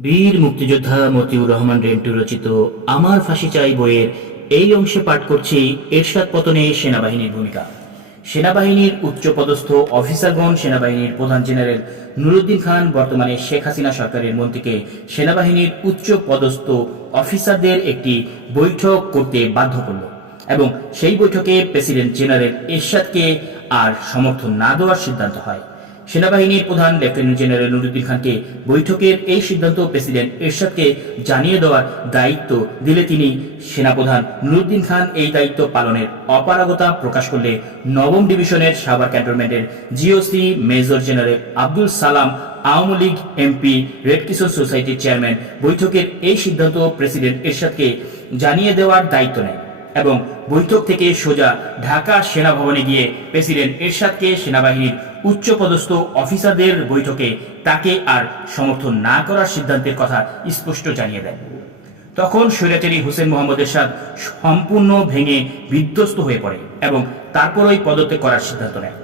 বীর মুক্তিযোদ্ধা মতিউর রহমান রেন্টু রচিত আমার ফাঁসি চাই বইয়ের এই অংশে পাঠ করছি এরশাদ পতনে সেনাবাহিনীর ভূমিকা। সেনাবাহিনীর উচ্চপদস্থ অফিসারগণ, সেনাবাহিনীর প্রধান জেনারেল নুরুদ্দিন খান, বর্তমানে শেখ হাসিনা সরকারের মন্ত্রীকে সেনাবাহিনীর উচ্চ পদস্থ অফিসারদের একটি বৈঠক করতে বাধ্য করল এবং সেই বৈঠকে প্রেসিডেন্ট জেনারেল এরশাদকে আর সমর্থন না দেওয়ার সিদ্ধান্ত হয়। সেনাবাহিনীর প্রধান লেফটেন্যান্ট জেনারেল নুরুদ্দিন খানকে বৈঠকের এই সিদ্ধান্ত প্রেসিডেন্ট এরশাদকে জানিয়ে দেওয়ার দায়িত্ব দিলে তিনি সেনাপ্রধান নুরুদ্দিন খান। এই দায়িত্ব পালনের অপারগতা প্রকাশ করলে নবম ডিভিশনের সাভার ক্যান্টনমেন্টের GOC major general Abdul Salam, Awami League MP, red কিশোর সোসাইটির চেয়ারম্যান বৈঠকের এই সিদ্ধান্ত প্রেসিডেন্ট এরশাদকে জানিয়ে দেওয়ার দায়িত্ব নেয় এবং বৈঠক থেকে সোজা ঢাকা সেনা ভবনে গিয়ে প্রেসিডেন্ট এরশাদকে সেনাবাহিনীর উচ্চপদস্থ অফিসারদের বৈঠকে তাকে আর সমর্থন না করার সিদ্ধান্তের কথা স্পষ্ট জানিয়ে দেয় তখন স্বৈরাচারী হোসেন মোহাম্মদ এরশাদ সম্পূর্ণ ভেঙে বিধ্বস্ত হয়ে পড়ে এবং তারপরই পদত্যাগ করার সিদ্ধান্ত নেয়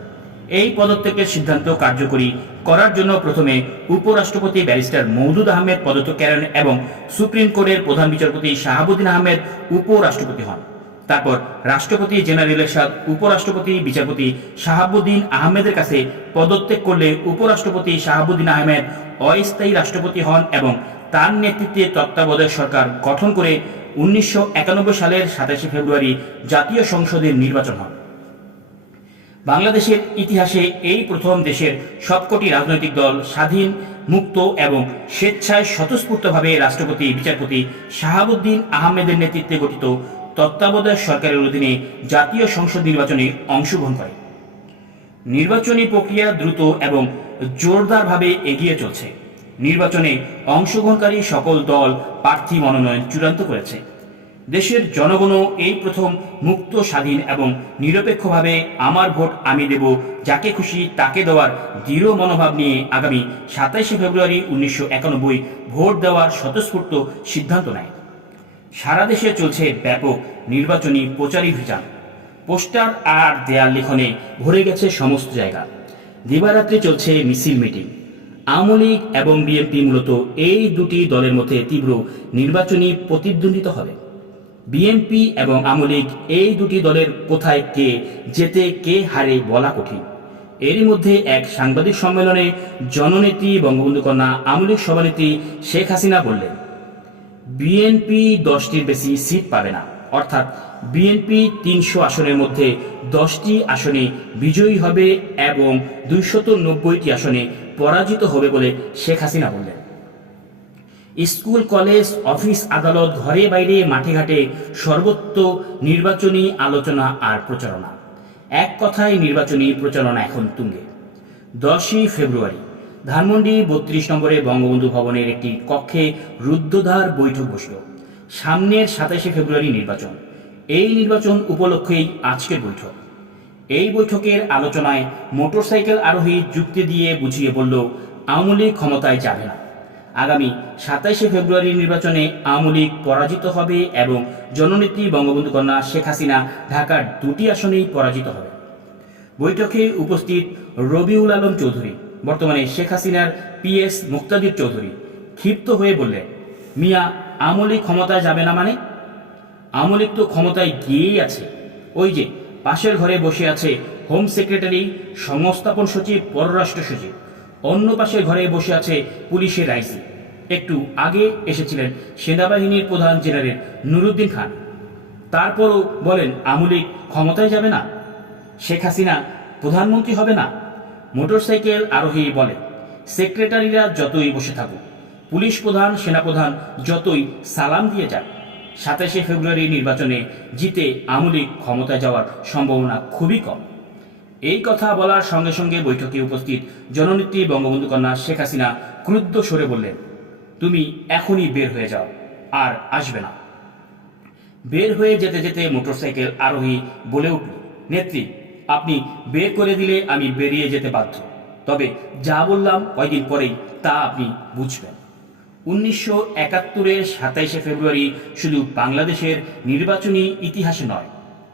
এই পদত্যাগের সিদ্ধান্ত কার্যকরী করার জন্য প্রথমে উপরাষ্ট্রপতি ব্যারিস্টার মৌদুদ আহমেদ পদত্যাগ করেন এবং সুপ্রিম কোর্টের প্রধান বিচারপতি শাহাবুদ্দিন আহমেদ উপরাষ্ট্রপতি হন। তারপর রাষ্ট্রপতি জেনারেল এরশাদ, উপরাষ্ট্রপতি বিচারপতি শাহাবুদ্দিন আহমেদের কাছে পদত্যাগ করলে উপরাষ্ট্রপতি শাহাবুদ্দিন আহমেদ অস্থায়ী রাষ্ট্রপতি হন এবং তার নেতৃত্বে তত্ত্বাবধায়ক সরকার গঠন করে উনিশশো সালের সাতাশে ফেব্রুয়ারি জাতীয় সংসদের নির্বাচন হয়। বাংলাদেশের ইতিহাসে এই প্রথম দেশের সবকটি রাজনৈতিক দল স্বাধীন, মুক্ত এবং স্বেচ্ছায় স্বতঃস্ফূর্তভাবে রাষ্ট্রপতি, বিচারপতি শাহাবুদ্দিন আহমেদের নেতৃত্বে গঠিত তত্ত্বাবধায়ক সরকারের অধীনে জাতীয় সংসদ নির্বাচনে অংশগ্রহণ করে। নির্বাচনী প্রক্রিয়া দ্রুত এবং জোরদারভাবে এগিয়ে চলছে। নির্বাচনে অংশগ্রহণকারী সকল দল প্রার্থী মনোনয়ন চূড়ান্ত করেছে। দেশের জনগণও এই প্রথম মুক্ত, স্বাধীন এবং নিরপেক্ষভাবে আমার ভোট আমি দেব, যাকে খুশি তাকে দেওয়ার দৃঢ় মনোভাব নিয়ে আগামী সাতাইশে ফেব্রুয়ারি উনিশশো একানব্বই ভোট দেওয়ার স্বতঃস্ফূর্ত সিদ্ধান্ত নেয়। সারা দেশে চলছে ব্যাপক নির্বাচনী প্রচারী প্রচারাভিযান পোস্টার আর দেয়াল লিখনে ভরে গেছে সমস্ত জায়গা। দিবারাত্রি চলছে মিছিল মিটিং। আওয়ামী লীগ এবং বিএনপি মূলত এই দুটি দলের মধ্যে তীব্র নির্বাচনী প্রতিদ্বন্দ্বিতা হবে। বিএনপি এবং আওয়ামী লীগ এই দুটি দলের কোথায় কে যেতে কে হারে বলা কঠিন। এরই মধ্যে এক সাংবাদিক সম্মেলনে জননেত্রী বঙ্গবন্ধু কন্যা আওয়ামী লীগ সভানেত্রী শেখ হাসিনা বললেন বিএনপি দশটির বেশি সিট পাবে না। অর্থাৎ বিএনপি তিনশো আসনের মধ্যে দশটি আসনে বিজয়ী হবে এবং দুইশত নব্বইটি আসনে পরাজিত হবে বলে শেখ হাসিনা বললেন। স্কুল, কলেজ, অফিস, আদালত, ঘরে বাইরে, মাঠে ঘাটে সর্বত্র নির্বাচনী আলোচনা আর প্রচারণা। এক কথায় নির্বাচনী প্রচারণা এখন তুঙ্গে। দশই ফেব্রুয়ারি ধানমন্ডি বত্রিশ নম্বরে বঙ্গবন্ধু ভবনের একটি কক্ষে রুদ্ধদ্বার বৈঠক বসল। সামনের সাতাশে ফেব্রুয়ারি নির্বাচন। এই নির্বাচন উপলক্ষেই আজকের বৈঠক। এই বৈঠকের আলোচনায় মোটরসাইকেল আরোহী যুক্তি দিয়ে বুঝিয়ে বলল, আওয়ামী লীগ ক্ষমতায় যাবে না। আগামী সাতাইশে ফেব্রুয়ারি নির্বাচনে আওয়ামী লীগ পরাজিত হবে এবং জননেত্রী বঙ্গবন্ধু কন্যা শেখ হাসিনা ঢাকার দুটি আসনেই পরাজিত হবে। বৈঠকে উপস্থিত রবিউল আলম চৌধুরী বর্তমানে শেখ হাসিনার পিএস মুক্তাদির চৌধুরী ক্ষিপ্ত হয়ে বললেন, মিয়া আওয়ামী লীগ ক্ষমতায় যাবে না মানে? আমলিক তো ক্ষমতায় গিয়েই আছে। ওই যে, পাশের ঘরে বসে আছে হোম সেক্রেটারি, সংস্থাপন সচিব, পররাষ্ট্র সচিব। অন্য পাশের ঘরে বসে আছে পুলিশের আইসি। একটু আগে এসেছিলেন সেনাবাহিনীর প্রধান জেনারেল নুরুদ্দিন খান। তারপরও বলেন আওয়ামী লীগ ক্ষমতায় যাবে না। শেখ হাসিনা প্রধানমন্ত্রী হবে না? মোটরসাইকেল আরোহী বলে, সেক্রেটারিরা যতই বসে থাকুক, পুলিশ প্রধান সেনাপ্রধান যতই সালাম দিয়ে যাক, সাতাশে ফেব্রুয়ারি নির্বাচনে জিতে আওয়ামী লীগ ক্ষমতায় যাওয়ার সম্ভাবনা খুবই কম। এই কথা বলার সঙ্গে সঙ্গে বৈঠকে উপস্থিত জননেত্রী বঙ্গবন্ধু কন্যা শেখ হাসিনা ক্রুদ্ধ সরে বললেন, তুমি এখনই বের হয়ে যাও, আর আসবে না। বের হয়ে যেতে যেতে মোটরসাইকেল আরোহী বলে উঠল, নেত্রী আপনি বের করে দিলে আমি বেরিয়ে যেতে বাধ্য। তবে যা বললাম কয়দিন পরেই তা আপনি বুঝবেন। উনিশশো একাত্তরের সাতাইশে ফেব্রুয়ারি শুধু বাংলাদেশের নির্বাচনী ইতিহাসে নয়,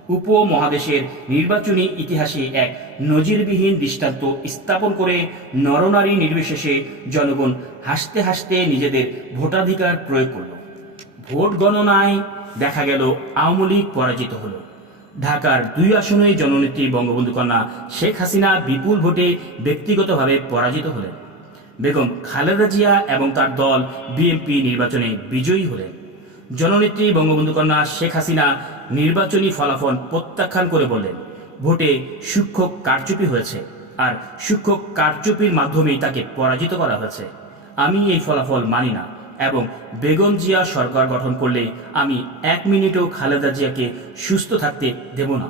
উপমহাদেশের নির্বাচনী ইতিহাসে এক নজিরবিহীন দৃষ্টান্ত স্থাপন করে নরনারী নির্বিশেষে জনগণ হাসতে হাসতে নিজেদের ভোটাধিকার প্রয়োগ করল। ভোট গণনায় দেখা গেল আওয়ামী লীগ পরাজিত হলো। ঢাকার দুই আসনে জননেত্রী বঙ্গবন্ধু কন্যা শেখ হাসিনা বিপুল ভোটে ব্যক্তিগতভাবে পরাজিত হলেন। বেগম খালেদা জিয়া এবং তার দল বিএনপি নির্বাচনে বিজয়ী হলেন। জননেত্রী বঙ্গবন্ধু কন্যা শেখ হাসিনা নির্বাচনী ফলাফল প্রত্যাখ্যান করে বললেন, ভোটে সূক্ষ্ম কারচুপি হয়েছে আর সূক্ষ্ম কারচুপির মাধ্যমেই তাকে পরাজিত করা হয়েছে। আমি এই ফলাফল মানি না। এবং বেগম জিয়া সরকার গঠন করলে আমি এক মিনিটও খালেদা জিয়াকে সুস্থ থাকতে দেব না।